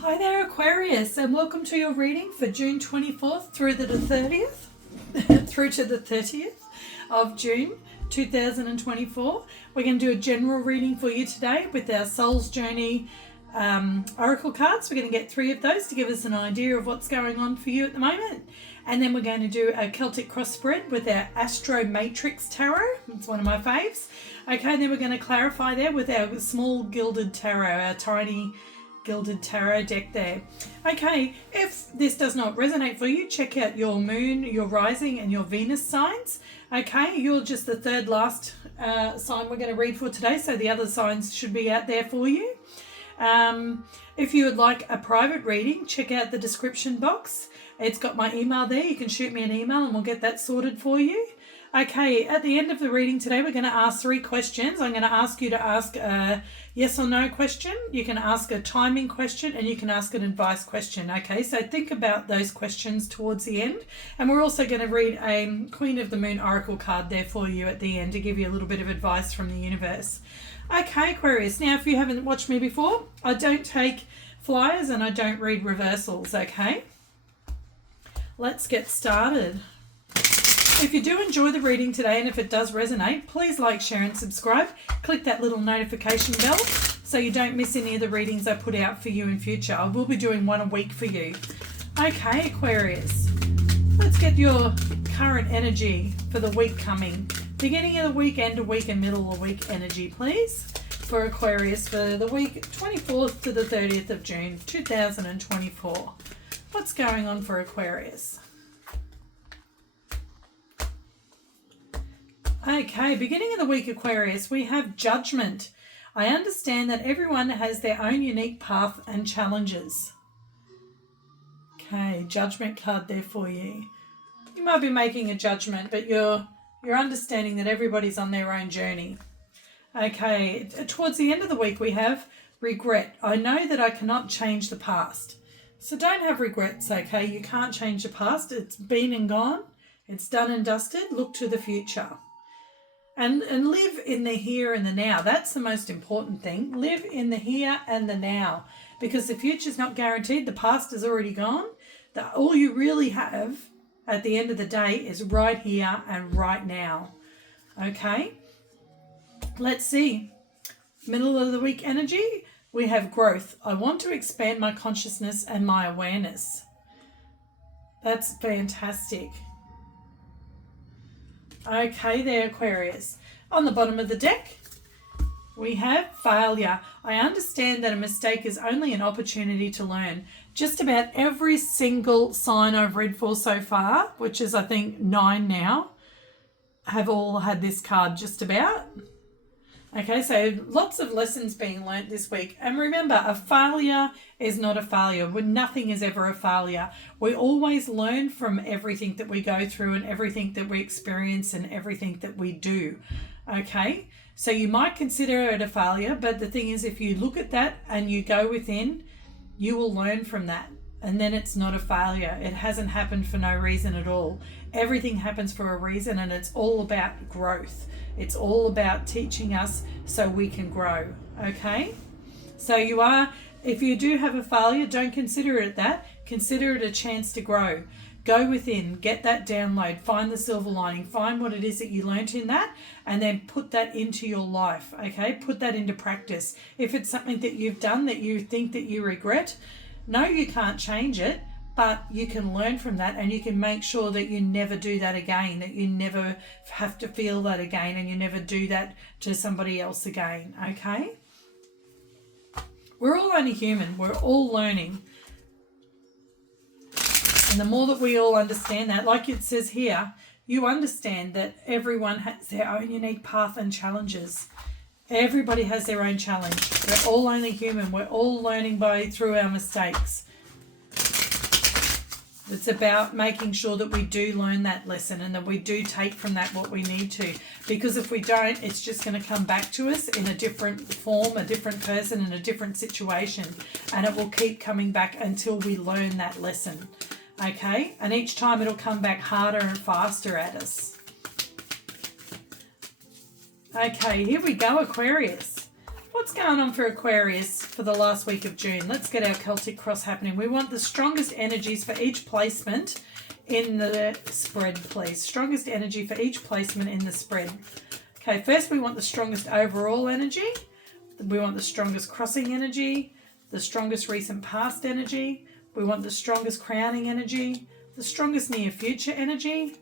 Hi there, Aquarius, and welcome to your reading for June 24th through to the 30th of June 2024. We're going to do a general reading for you today with our Soul's Journey oracle cards. We're going to get 3 of those to give us an idea of what's going on for you at the moment. And then we're going to do a Celtic cross spread with our Astro Matrix Tarot. It's one of my faves. Okay, and then we're going to clarify there with our small gilded tarot, our tiny gilded tarot deck there. Okay, if this does not resonate for you, check out your moon, your rising and your Venus signs. Okay, you're just the third last sign we're going to read for today, so the other signs should be out there for you. If you would like a private reading, check out the description box. It's got my email there. You can shoot me an email and we'll get that sorted for you. Okay, at the end of the reading today, we're going to ask 3 questions. I'm going to ask you to ask a yes or no question. You can ask a timing question and you can ask an advice question. Okay, so think about those questions towards the end. And we're also going to read a Queen of the Moon oracle card there for you at the end to give you a little bit of advice from the universe. Okay, Aquarius. Now, if you haven't watched me before, I don't take flyers and I don't read reversals, okay? Let's get started. If you do enjoy the reading today and if it does resonate, please like, share and subscribe. Click that little notification bell so you don't miss any of the readings I put out for you in future. I will be doing one a week for you. Okay, Aquarius, let's get your current energy for the week coming. Beginning of the week, end of week and middle of the week energy, please, for Aquarius for the week 24th to the 30th of June 2024. What's going on for Aquarius? Okay, beginning of the week, Aquarius, we have Judgment. I understand that everyone has their own unique path and challenges. Okay, Judgment card there for you. You might be making a judgment, but you're understanding that everybody's on their own journey. Okay, towards the end of the week, we have Regret. I know that I cannot change the past. So don't have regrets, okay? You can't change the past. It's been and gone. It's done and dusted. Look to the future. And live in the here and the now. That's the most important thing. Live in the here and the now. Because the future's not guaranteed. The past is already gone. All you really have at the end of the day is right here and right now. Okay? Let's see. Middle of the week energy. We have growth. I want to expand my consciousness and my awareness. That's fantastic. Okay there, Aquarius. On the bottom of the deck, we have failure. I understand that a mistake is only an opportunity to learn. Just about every single sign I've read for so far, which is I think 9 now, have all had this card just about. Okay, so lots of lessons being learnt this week. And remember, a failure is not a failure. Nothing is ever a failure. We always learn from everything that we go through and everything that we experience and everything that we do. Okay, so you might consider it a failure, but the thing is, if you look at that and you go within, you will learn from that. And then it's not a failure. It hasn't happened for no reason at all. Everything happens for a reason, and it's all about growth. It's all about teaching us so we can grow. Okay? So if you do have a failure, don't consider it that. Consider it a chance to grow. Go within, get that download, find the silver lining, find what it is that you learnt in that, and then put that into your life. Okay? Put that into practice. If it's something that you've done that you think that you regret, no, you can't change it, but you can learn from that and you can make sure that you never do that again, that you never have to feel that again and you never do that to somebody else again, okay? We're all only human. We're all learning. And the more that we all understand that, like it says here, you understand that everyone has their own unique path and challenges. Everybody has their own challenge. We're all only human. We're all learning through our mistakes. It's about making sure that we do learn that lesson and that we do take from that what we need to. Because if we don't, it's just going to come back to us in a different form, a different person, in a different situation. And it will keep coming back until we learn that lesson. Okay? And each time it'll come back harder and faster at us. Okay, here we go, Aquarius. What's going on for Aquarius for the last week of June? Let's get our Celtic cross happening. We want the strongest energies for each placement in the spread, please. Strongest energy for each placement in the spread. Okay, first we want the strongest overall energy. We want the strongest crossing energy, the strongest recent past energy. We want the strongest crowning energy, the strongest near future energy,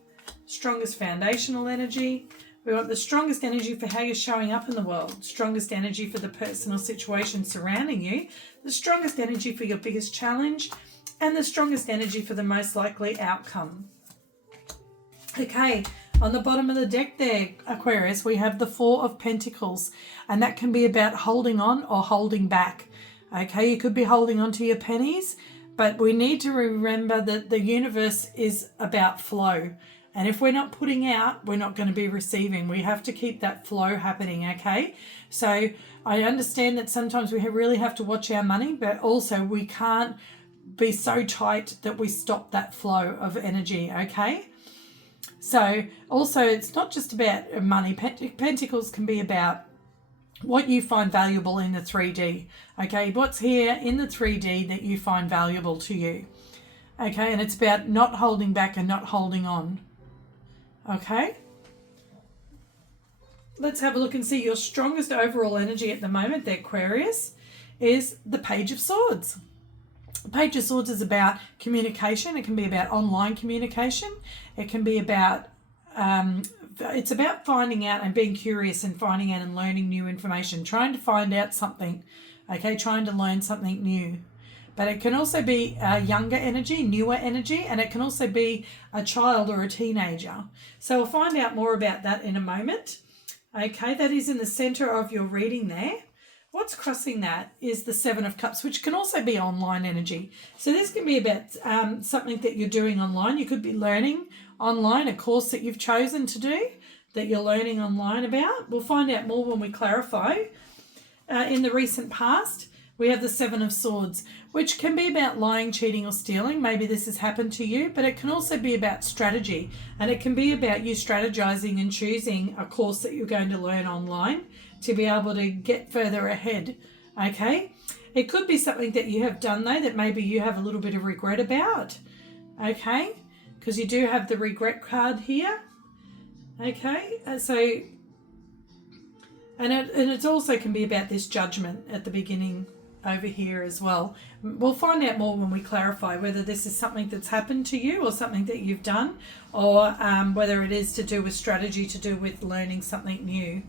strongest foundational energy. We want the strongest energy for how you're showing up in the world, strongest energy for the personal situation surrounding you, the strongest energy for your biggest challenge, and the strongest energy for the most likely outcome. Okay, on the bottom of the deck there, Aquarius, we have the Four of Pentacles, and that can be about holding on or holding back. Okay, you could be holding on to your pennies, but we need to remember that the universe is about flow. And if we're not putting out, we're not going to be receiving. We have to keep that flow happening, okay? So I understand that sometimes we really have to watch our money, but also we can't be so tight that we stop that flow of energy, okay? So also it's not just about money. Pentacles can be about what you find valuable in the 3D, okay? What's here in the 3D that you find valuable to you, okay? And it's about not holding back and not holding on. Okay, let's have a look and see your strongest overall energy at the moment there, Aquarius, is the Page of Swords. The Page of Swords is about communication. It can be about online communication. It can be about, it's about finding out and being curious and finding out and learning new information, trying to find out something, okay, trying to learn something new. But it can also be a younger energy, newer energy, and it can also be a child or a teenager. So we'll find out more about that in a moment. Okay, that is in the center of your reading there. What's crossing that is the Seven of Cups, which can also be online energy. So this can be about something that you're doing online. You could be learning online, a course that you've chosen to do, that you're learning online about. We'll find out more when we clarify. In the recent past, we have the Seven of Swords, which can be about lying, cheating, or stealing. Maybe this has happened to you, but it can also be about strategy. And it can be about you strategizing and choosing a course that you're going to learn online to be able to get further ahead, okay? It could be something that you have done, though, that maybe you have a little bit of regret about, okay? Because you do have the regret card here, okay? And it also can be about this judgment at the beginning over here as well. We'll find out more when we clarify whether this is something that's happened to you or something that you've done, or whether it is to do with strategy, to do with learning something new.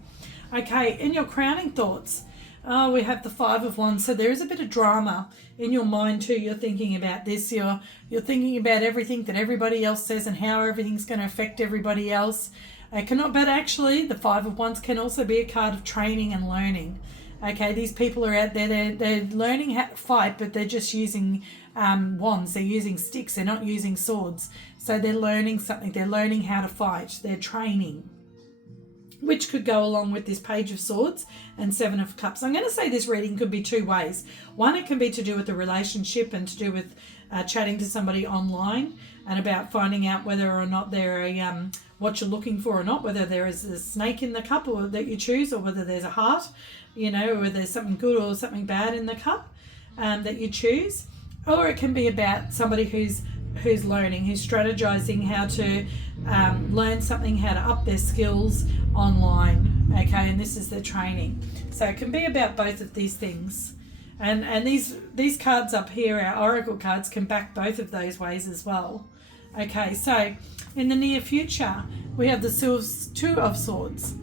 Okay, in your crowning thoughts, we have the Five of Wands. So there is a bit of drama in your mind too. You're thinking about this. You're thinking about everything that everybody else says and how everything's going to affect everybody else. But actually, the Five of Wands can also be a card of training and learning. Okay, these people are out there, they're learning how to fight, but they're just using wands, they're using sticks, they're not using swords. So they're learning something, they're learning how to fight, they're training, which could go along with this Page of Swords and Seven of Cups. I'm going to say this reading could be two ways. One, it can be to do with the relationship and to do with chatting to somebody online and about finding out whether or not they're what you're looking for or not, whether there is a snake in the cup or that you choose, or whether there's a heart, or whether there's something good or something bad in the cup that you choose. Or it can be about somebody who's learning, who's strategizing how to learn something, how to up their skills online, okay, and this is their training. So it can be about both of these things. And these cards up here, our oracle cards, can back both of those ways as well. Okay, so in the near future, we have the Two of Swords.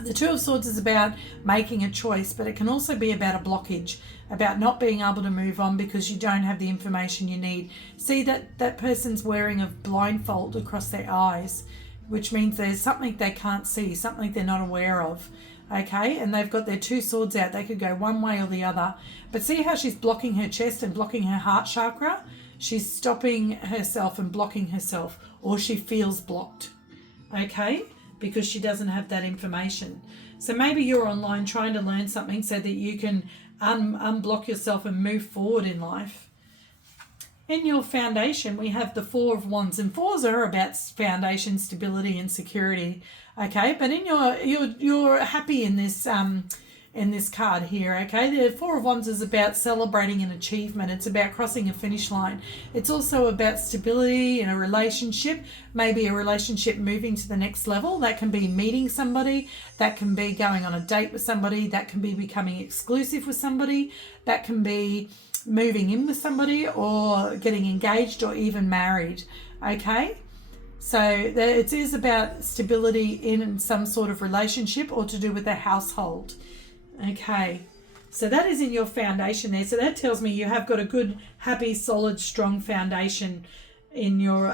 The Two of Swords is about making a choice, but it can also be about a blockage, about not being able to move on because you don't have the information you need. See, that person's wearing a blindfold across their eyes, which means there's something they can't see, something they're not aware of. Okay, and they've got their two swords out. They could go one way or the other. But see how she's blocking her chest and blocking her heart chakra? She's stopping herself and blocking herself, or she feels blocked, okay, because she doesn't have that information. So maybe you're online trying to learn something so that you can unblock yourself and move forward in life. In your foundation, we have the Four of Wands, and fours are about foundation, stability and security, okay? But in you're happy in this in this card here, okay? The Four of Wands is about celebrating an achievement. It's about crossing a finish line. It's also about stability in a relationship, maybe a relationship moving to the next level. That can be meeting somebody, that can be going on a date with somebody, that can be becoming exclusive with somebody, that can be moving in with somebody or getting engaged or even married, okay? So it is about stability in some sort of relationship or to do with the household. Okay, so that is in your foundation there. So that tells me you have got a good, happy, solid, strong foundation in your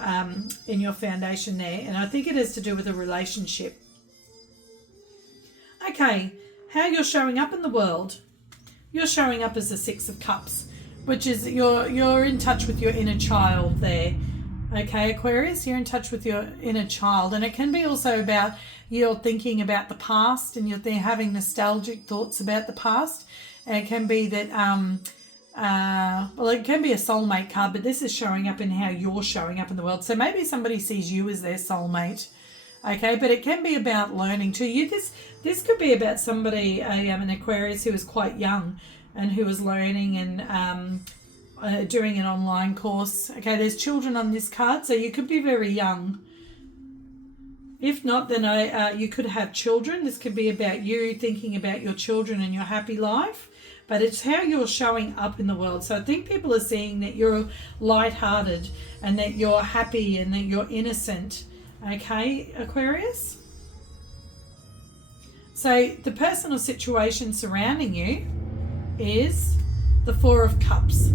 foundation there. And I think it is to do with a relationship. Okay, how you're showing up in the world. You're showing up as the Six of Cups, which is you're in touch with your inner child there. Okay, Aquarius, you're in touch with your inner child. And it can be also about you're thinking about the past and you're there having nostalgic thoughts about the past. And it can be that, well, it can be a soulmate card, but this is showing up in how you're showing up in the world. So maybe somebody sees you as their soulmate. Okay, but it can be about learning too. This could be about somebody, an Aquarius who is quite young and who is learning and doing an online course. Okay, there's children on this card, so you could be very young. If not, then you could have children. This could be about you thinking about your children and your happy life, but it's how you're showing up in the world. So I think people are seeing that you're lighthearted and that you're happy and that you're innocent. Okay, Aquarius? So the personal situation surrounding you is the Four of Cups.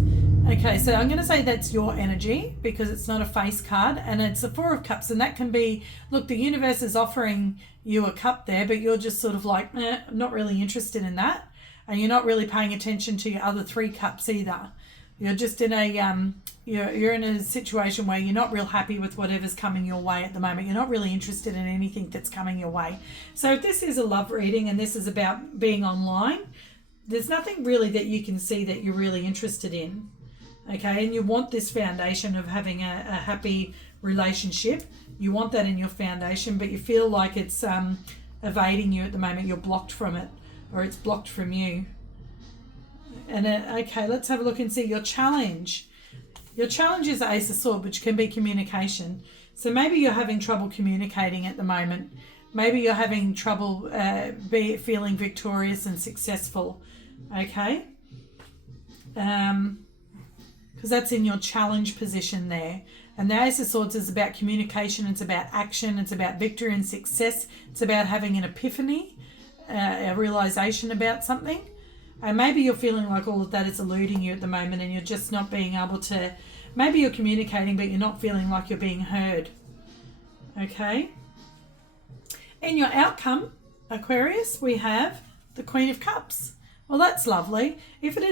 Okay, so I'm going to say that's your energy because it's not a face card and it's the Four of Cups, and that can be, look, the universe is offering you a cup there, but you're just sort of like, I'm not really interested in that, and you're not really paying attention to your other three cups either. You're just in a you're in a situation where you're not real happy with whatever's coming your way at the moment. You're not really interested in anything that's coming your way. So if this is a love reading and this is about being online, there's nothing really that you can see that you're really interested in. Okay, and you want this foundation of having a happy relationship. You want that in your foundation, but you feel like it's evading you at the moment. You're blocked from it, or it's blocked from you. And okay, let's have a look and see your challenge. Your challenge is Ace of Swords, which can be communication. So maybe you're having trouble communicating at the moment. Maybe you're having trouble feeling victorious and successful. Okay. Because that's in your challenge position there. And the Ace of Swords is about communication. It's about action. It's about victory and success. It's about having an epiphany, a realization about something. And maybe you're feeling like all of that is eluding you at the moment and you're just not being able to, maybe you're communicating but you're not feeling like you're being heard. Okay. In your outcome, Aquarius, we have the Queen of Cups. Well, that's lovely. If it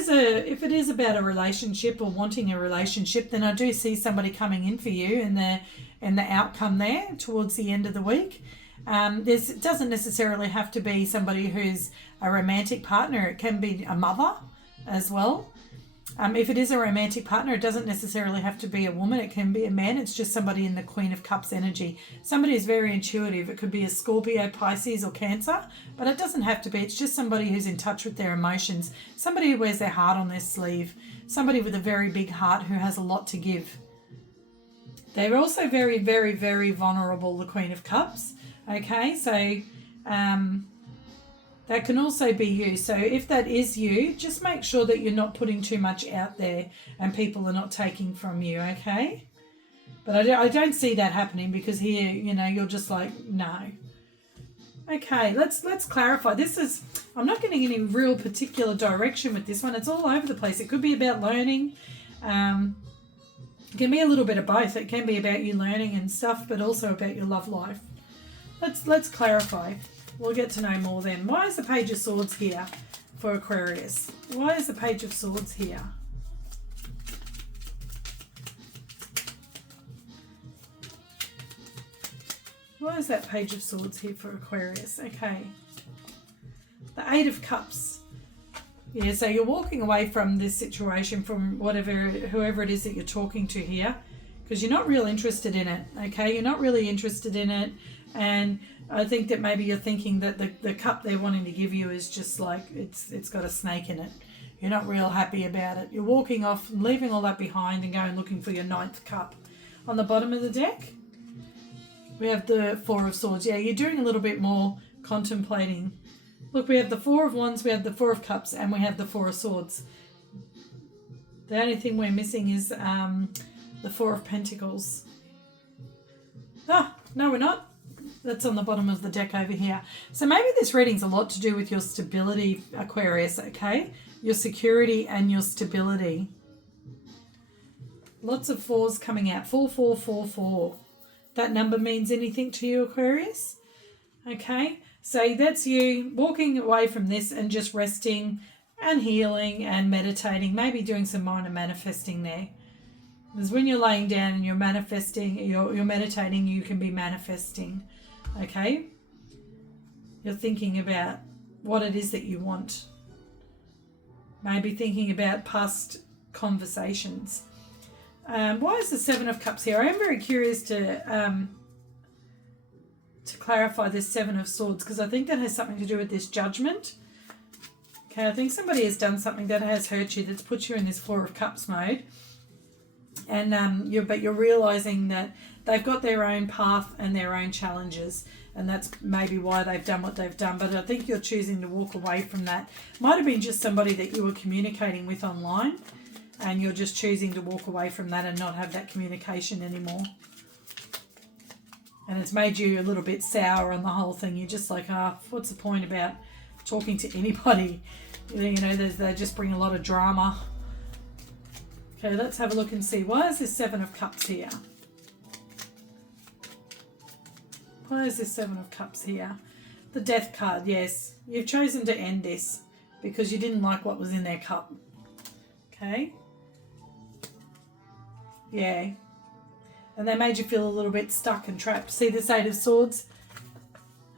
is about a relationship or wanting a relationship, then I do see somebody coming in for you in the outcome there towards the end of the week. It doesn't necessarily have to be somebody who's a romantic partner. It can be a mother as well. If it is a romantic partner, it doesn't necessarily have to be a woman. It can be a man. It's just somebody in the Queen of Cups energy. Somebody who's very intuitive. It could be a Scorpio, Pisces or Cancer, but it doesn't have to be. It's just somebody who's in touch with their emotions. Somebody who wears their heart on their sleeve. Somebody with a very big heart who has a lot to give. They're also very, very, very vulnerable, the Queen of Cups. Okay, so that can also be you. So if that is you, just make sure that you're not putting too much out there and people are not taking from you, okay? But I don't see that happening because here, you're just like, no. Okay, let's clarify. I'm not getting any real particular direction with this one. It's all over the place. It could be about learning. It can be a little bit of both. It can be about you learning and stuff, but also about your love life. Let's clarify. We'll get to know more then. Why is the Page of Swords here for Aquarius? Why is the Page of Swords here? Why is that Page of Swords here for Aquarius? Okay. The Eight of Cups. Yeah, so you're walking away from this situation, from whoever it is that you're talking to here, because you're not real interested in it, okay? You're not really interested in it. And I think that maybe you're thinking that the cup they're wanting to give you is just like it's got a snake in it. You're not real happy about it. You're walking off and leaving all that behind and going looking for your 9th cup. On the bottom of the deck, we have the 4 of Swords. Yeah, you're doing a little bit more contemplating. Look, we have the 4 of Wands, we have the 4 of Cups, and we have the 4 of Swords. The only thing we're missing is the 4 of Pentacles. Ah, no, we're not. That's on the bottom of the deck over here. So maybe this reading's a lot to do with your stability, Aquarius, okay? Your security and your stability. Lots of 4s coming out. 4, 4, 4, 4. That number means anything to you, Aquarius? Okay, so that's you walking away from this and just resting and healing and meditating, maybe doing some minor manifesting there. Because when you're laying down and you're manifesting, you're meditating, you can be manifesting, okay? You're thinking about what it is that you want. Maybe thinking about past conversations. Why is the 7 of Cups here? I am very curious to clarify this 7 of Swords, because I think that has something to do with this judgment. Okay, I think somebody has done something that has hurt you, that's put you in this 4 of Cups mode. And you're realizing that they've got their own path and their own challenges, and that's maybe why they've done what they've done. But I think you're choosing to walk away from that. Might have been just somebody that you were communicating with online, and you're just choosing to walk away from that and not have that communication anymore. And it's made you a little bit sour on the whole thing. You're just like, what's the point about talking to anybody? You know, they just bring a lot of drama. Okay, let's have a look and see. Why is this 7 of Cups here? Why is this 7 of Cups here? The Death card, yes. You've chosen to end this because you didn't like what was in their cup. Okay? Yeah. And they made you feel a little bit stuck and trapped. See, this 8 of Swords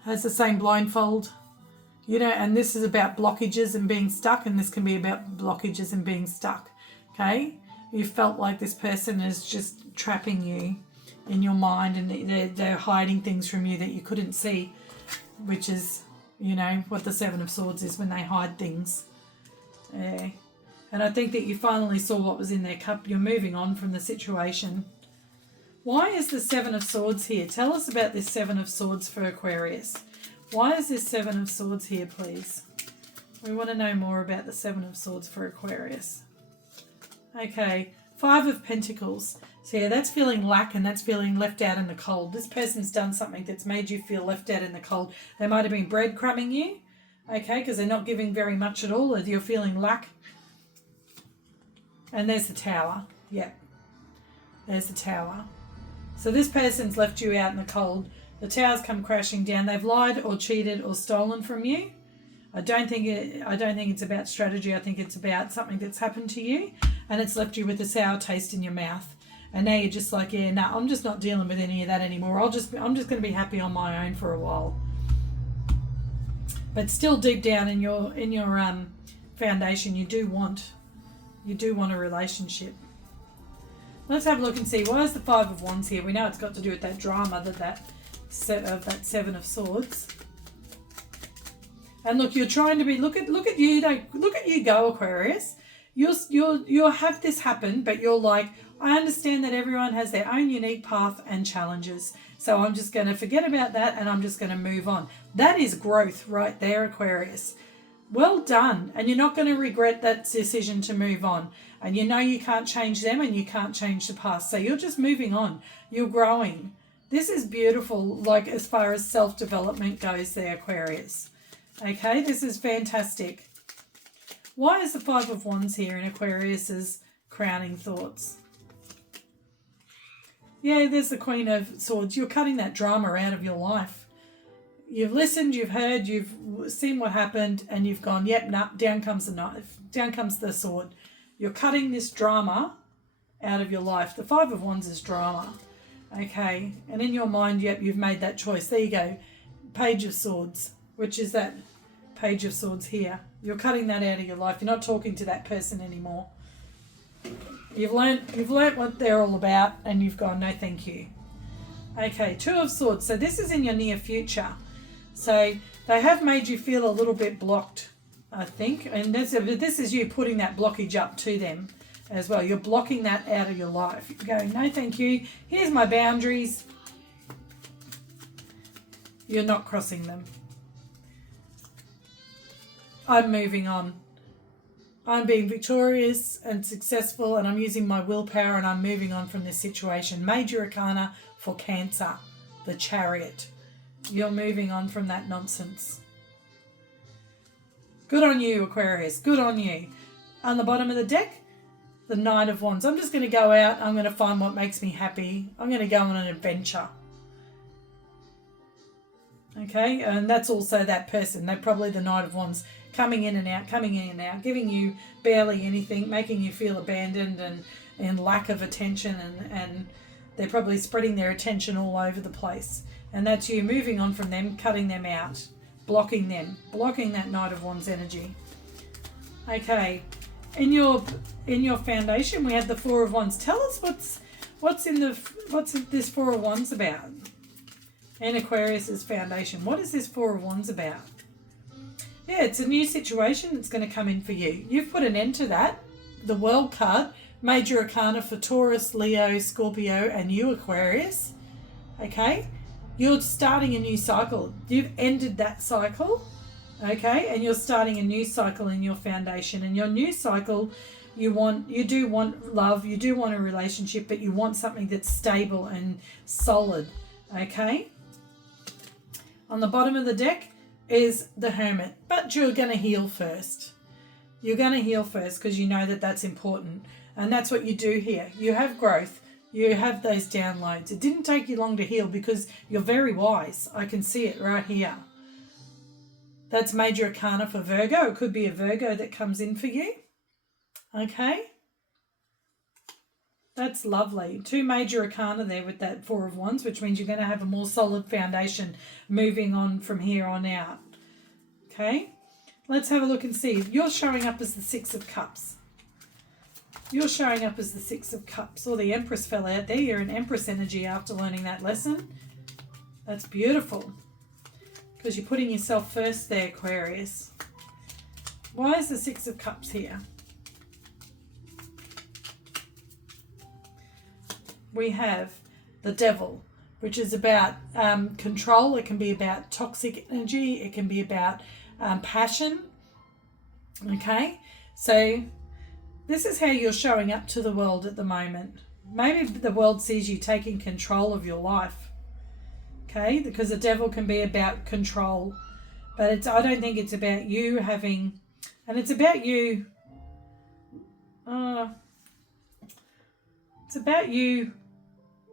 has the same blindfold. You know, and this is about blockages and being stuck, and this can be about blockages and being stuck. Okay? You felt like this person is just trapping you in your mind, and they're hiding things from you that you couldn't see, which is, you know, what the 7 of Swords is, when they hide things. Yeah. And I think that you finally saw what was in their cup. You're moving on from the situation. Why is the 7 of Swords here? Tell us about this 7 of Swords for Aquarius. Why is this 7 of Swords here, please? We want to know more about the 7 of Swords for Aquarius. Okay, 5 of Pentacles. So yeah, that's feeling lack, and that's feeling left out in the cold. This person's done something that's made you feel left out in the cold. They might have been breadcrumbing you, okay, because they're not giving very much at all, or you're feeling lack. And there's the Tower. Yep. There's the Tower. So this person's left you out in the cold. The Tower's come crashing down. They've lied or cheated or stolen from you. I don't think it's about strategy. I think it's about something that's happened to you, and it's left you with a sour taste in your mouth. And now you're just like, yeah, no, I'm just not dealing with any of that anymore. I'm just going to be happy on my own for a while. But still, deep down in your foundation, you do want a relationship. Let's have a look and see, why is the 5 of Wands here? We know it's got to do with that drama that 7 of Swords. And look, you're trying to be, look at you go, Aquarius. You'll have this happen, but you're like, I understand that everyone has their own unique path and challenges. So I'm just going to forget about that, and I'm just going to move on. That is growth right there, Aquarius. Well done. And you're not going to regret that decision to move on. And you know you can't change them, and you can't change the past. So you're just moving on. You're growing. This is beautiful, like as far as self-development goes there, Aquarius. Okay, this is fantastic. Why is the 5 of Wands here in Aquarius's crowning thoughts? Yeah, there's the Queen of Swords. You're cutting that drama out of your life. You've listened, you've heard, you've seen what happened, and you've gone, yep, nah, down comes the knife, down comes the sword. You're cutting this drama out of your life. The 5 of Wands is drama. Okay, and in your mind, yep, you've made that choice. There you go. Page of Swords, which is that Page of Swords here. You're cutting that out of your life. You're not talking to that person anymore. You've learnt what they're all about, and you've gone, no thank you. Okay, 2 of Swords. So this is in your near future. So they have made you feel a little bit blocked, I think. And this is you putting that blockage up to them as well. You're blocking that out of your life. You're going, no, thank you. Here's my boundaries. You're not crossing them. I'm moving on. I'm being victorious and successful, and I'm using my willpower, and I'm moving on from this situation. Major Arcana for Cancer, the Chariot. You're moving on from that nonsense. Good on you, Aquarius. Good on you. On the bottom of the deck, the Knight of Wands. I'm just going to go out. I'm going to find what makes me happy. I'm going to go on an adventure. Okay, and that's also that person. They're probably the Knight of Wands, coming in and out, giving you barely anything, making you feel abandoned and lack of attention, and they're probably spreading their attention all over the place. And that's you moving on from them, cutting them out, blocking them, blocking that Knight of Wands energy. Okay, in your foundation we had the Four of Wands. Tell us what's this Four of Wands about? In Aquarius's foundation, what is this Four of Wands about? Yeah, it's a new situation that's going to come in for you. You've put an end to that. The World card, Major Arcana for Taurus, Leo, Scorpio, and you, Aquarius. Okay? You're starting a new cycle. You've ended that cycle. Okay? And you're starting a new cycle in your foundation. And your new cycle, you do want love, you do want a relationship, but you want something that's stable and solid. Okay? On the bottom of the deck is the Hermit, but you're going to heal first. You're going to heal first because you know that that's important, and that's what you do here. You have growth. You have those downloads. It didn't take you long to heal because you're very wise. I can see it right here. That's Major Arcana for Virgo. It could be a Virgo that comes in for you. Okay. That's lovely. 2 Major Arcana there with that Four of Wands, which means you're going to have a more solid foundation moving on from here on out. Okay, let's have a look and see. You're showing up as the Six of Cups. You're showing up as the Six of Cups. Or the Empress fell out there. You're an Empress energy after learning that lesson. That's beautiful. Because you're putting yourself first there, Aquarius. Why is the Six of Cups here? We have the Devil, which is about control. It can be about toxic energy. It can be about passion. Okay, so this is how you're showing up to the world at the moment. Maybe the world sees you taking control of your life. Okay, because the Devil can be about control, but I don't think it's about you having, and it's about you. It's about you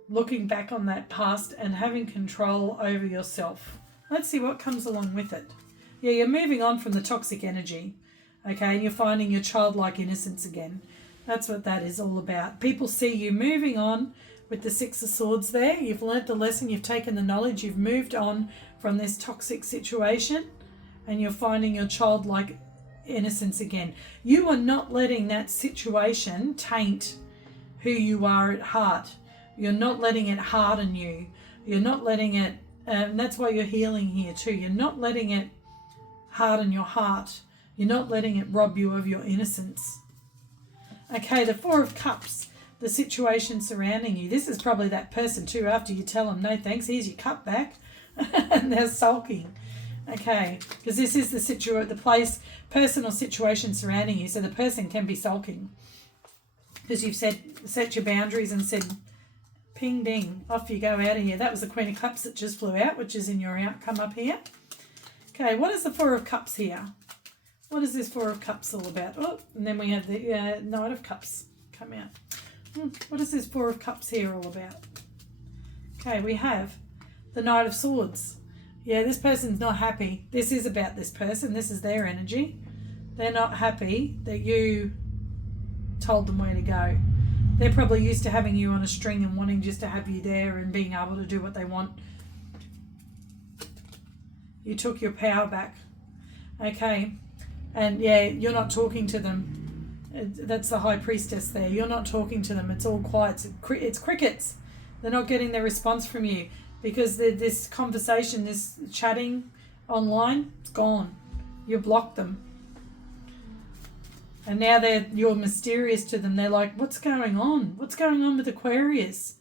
looking back on that past and having control over yourself. Let's see what comes along with it. Yeah, you're moving on from the toxic energy, okay, and you're finding your childlike innocence again. That's what that is all about. People see you moving on with the Six of Swords there. You've learnt the lesson, you've taken the knowledge, you've moved on from this toxic situation, and you're finding your childlike innocence again. You are not letting that situation taint who you are at heart. You're not letting it harden you. You're not letting it, that's why you're healing here too. You're not letting it harden your heart. You're not letting it rob you of your innocence. Okay, the Four of Cups, the situation surrounding you. This is probably that person too, after you tell them, no thanks, here's your cup back. And they're sulking. Okay, because this is the person or situation surrounding you. So the person can be sulking. Because you've set your boundaries and said, ping ding, off you go out of here. That was the Queen of Cups that just flew out, which is in your outcome up here. Okay, what is the Four of Cups here? What is this Four of Cups all about? Oh, and then we have the Knight of Cups come out. What is this Four of Cups here all about? Okay, we have the Knight of Swords. Yeah, this person's not happy. This is about this person. This is their energy. They're not happy that you told them where to go. They're probably used to having you on a string and wanting just to have you there and being able to do what they want. You took your power back. Okay. And yeah, you're not talking to them. That's the High Priestess there. You're not talking to them. It's all quiet. It's crickets. They're not getting their response from you because this conversation, this chatting online, it's gone. You blocked them. And now you're mysterious to them. They're like, what's going on? What's going on with Aquarius?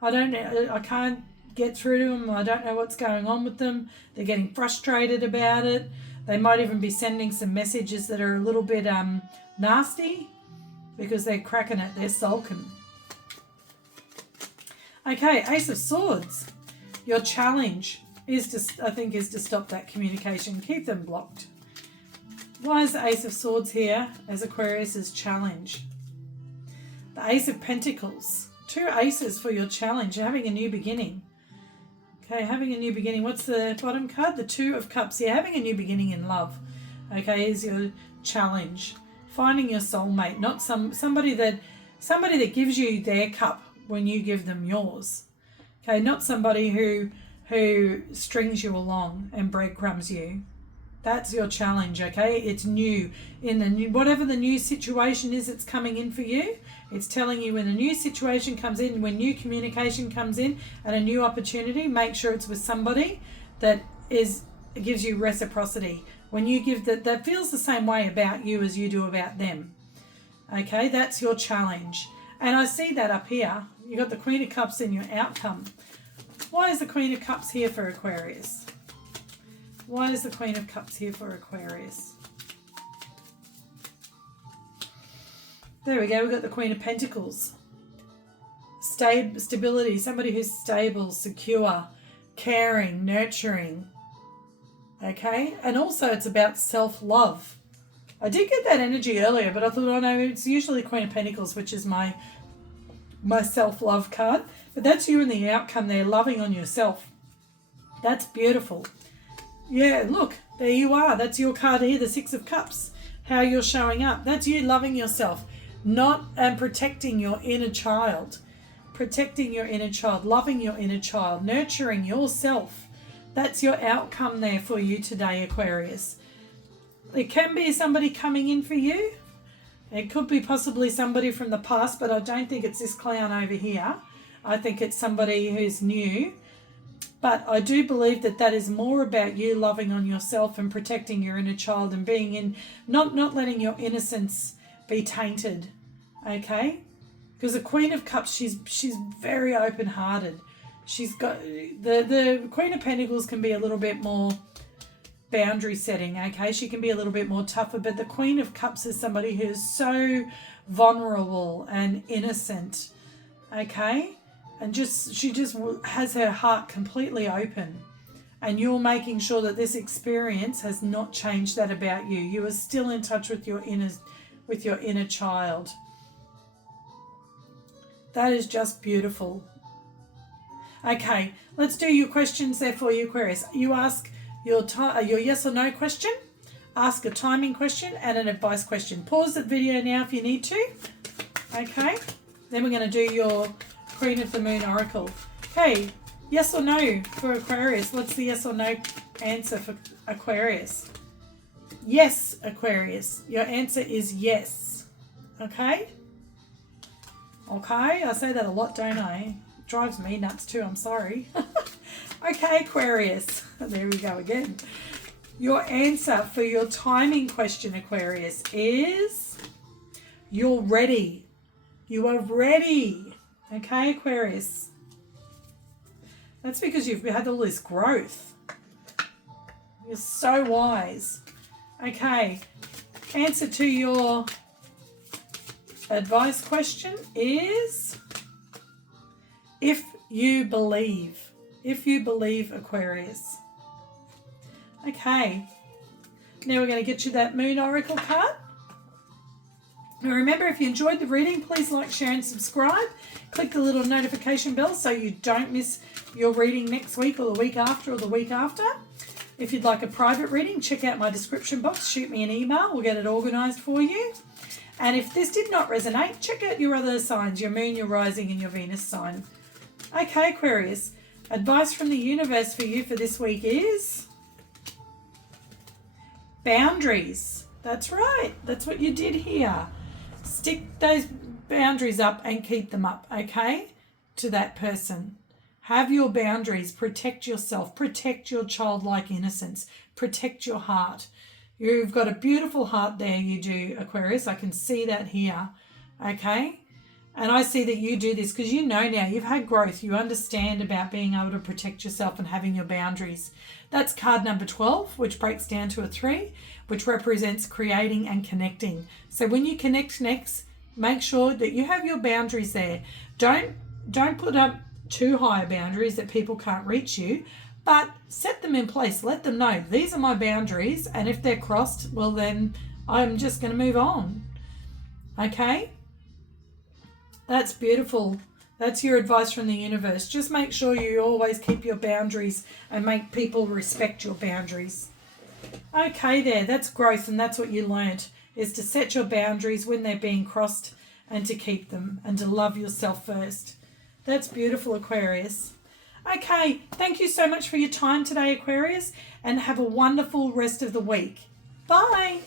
I don't know. I can't get through to them. I don't know what's going on with them. They're getting frustrated about it. They might even be sending some messages that are a little bit nasty because they're cracking it. They're sulking. Okay, Ace of Swords. Your challenge is to stop that communication. Keep them blocked. Why is the Ace of Swords here as Aquarius's challenge? The Ace of Pentacles. 2 aces for your challenge. You're having a new beginning. Okay, having a new beginning. What's the bottom card? The 2 of Cups. You're having a new beginning in love. Okay, is your challenge. Finding your soulmate, not somebody that gives you their cup when you give them yours. Okay, not somebody who strings you along and breadcrumbs you. That's your challenge, okay? It's new. Whatever the new situation is that's coming in for you, it's telling you when a new situation comes in, when new communication comes in and a new opportunity, make sure it's with somebody that gives you reciprocity. When you give that feels the same way about you as you do about them. Okay, that's your challenge. And I see that up here. You got the Queen of Cups in your outcome. Why is the Queen of Cups here for Aquarius? Why is the Queen of Cups here for Aquarius? There we go. We've got the Queen of Pentacles. Stability. Somebody who's stable, secure, caring, nurturing. Okay? And also it's about self-love. I did get that energy earlier, but I thought, oh no, it's usually Queen of Pentacles, which is my self-love card. But that's you in the outcome there, loving on yourself. That's beautiful. Yeah, look, there you are. That's your card here, the 6 of Cups. How you're showing up. That's you loving yourself. Protecting your inner child. Protecting your inner child. Loving your inner child. Nurturing yourself. That's your outcome there for you today, Aquarius. It can be somebody coming in for you. It could be possibly somebody from the past, but I don't think it's this clown over here. I think it's somebody who's new. But I do believe that is more about you loving on yourself and protecting your inner child and being in, not letting your innocence be tainted, okay? Because the Queen of Cups, she's very open-hearted. She's got, the Queen of Pentacles can be a little bit more boundary setting, okay? She can be a little bit more tougher, but the Queen of Cups is somebody who's so vulnerable and innocent, okay? And she just has her heart completely open. And you're making sure that this experience has not changed that about you. You are still in touch with your inner child. That is just beautiful. Okay, let's do your questions there for you, Aquarius. You ask your yes or no question, ask a timing question and an advice question. Pause the video now if you need to. Okay, then we're going to do your Queen of the Moon Oracle. Okay, yes or no for Aquarius. What's the yes or no answer for Aquarius? Yes, Aquarius. Your answer is yes. Okay? Okay, I say that a lot, don't I? It drives me nuts too, I'm sorry. Okay, Aquarius. There we go again. Your answer for your timing question, Aquarius, is you're ready. You are ready. Okay, Aquarius. That's because you've had all this growth. You're so wise. Okay. Answer to your advice question is if you believe. If you believe, Aquarius. Okay. Now we're going to get you that Moon Oracle card. Now remember, if you enjoyed the reading, please like, share and subscribe. Click the little notification bell so you don't miss your reading next week or the week after or the week after. If you'd like a private reading, check out my description box. Shoot me an email. We'll get it organised for you. And if this did not resonate, check out your other signs, your Moon, your Rising and your Venus sign. Okay, Aquarius. Advice from the universe for you for this week is boundaries. That's right. That's what you did here. Stick those boundaries up and keep them up, okay, to that person. Have your boundaries. Protect yourself. Protect your childlike innocence. Protect your heart. You've got a beautiful heart there, you do, Aquarius. I can see that here. Okay? And I see that you do this because you know now you've had growth. You understand about being able to protect yourself and having your boundaries. That's card number 12, which breaks down to a 3, which represents creating and connecting. So when you connect next, make sure that you have your boundaries there. Don't put up too high boundaries that people can't reach you, but set them in place. Let them know these are my boundaries, and if they're crossed, well then I'm just going to move on. Okay? That's beautiful. That's your advice from the universe. Just make sure you always keep your boundaries and make people respect your boundaries. Okay there, that's growth, and that's what you learnt, is to set your boundaries when they're being crossed and to keep them and to love yourself first. That's beautiful, Aquarius. Okay, thank you so much for your time today, Aquarius, and have a wonderful rest of the week. Bye.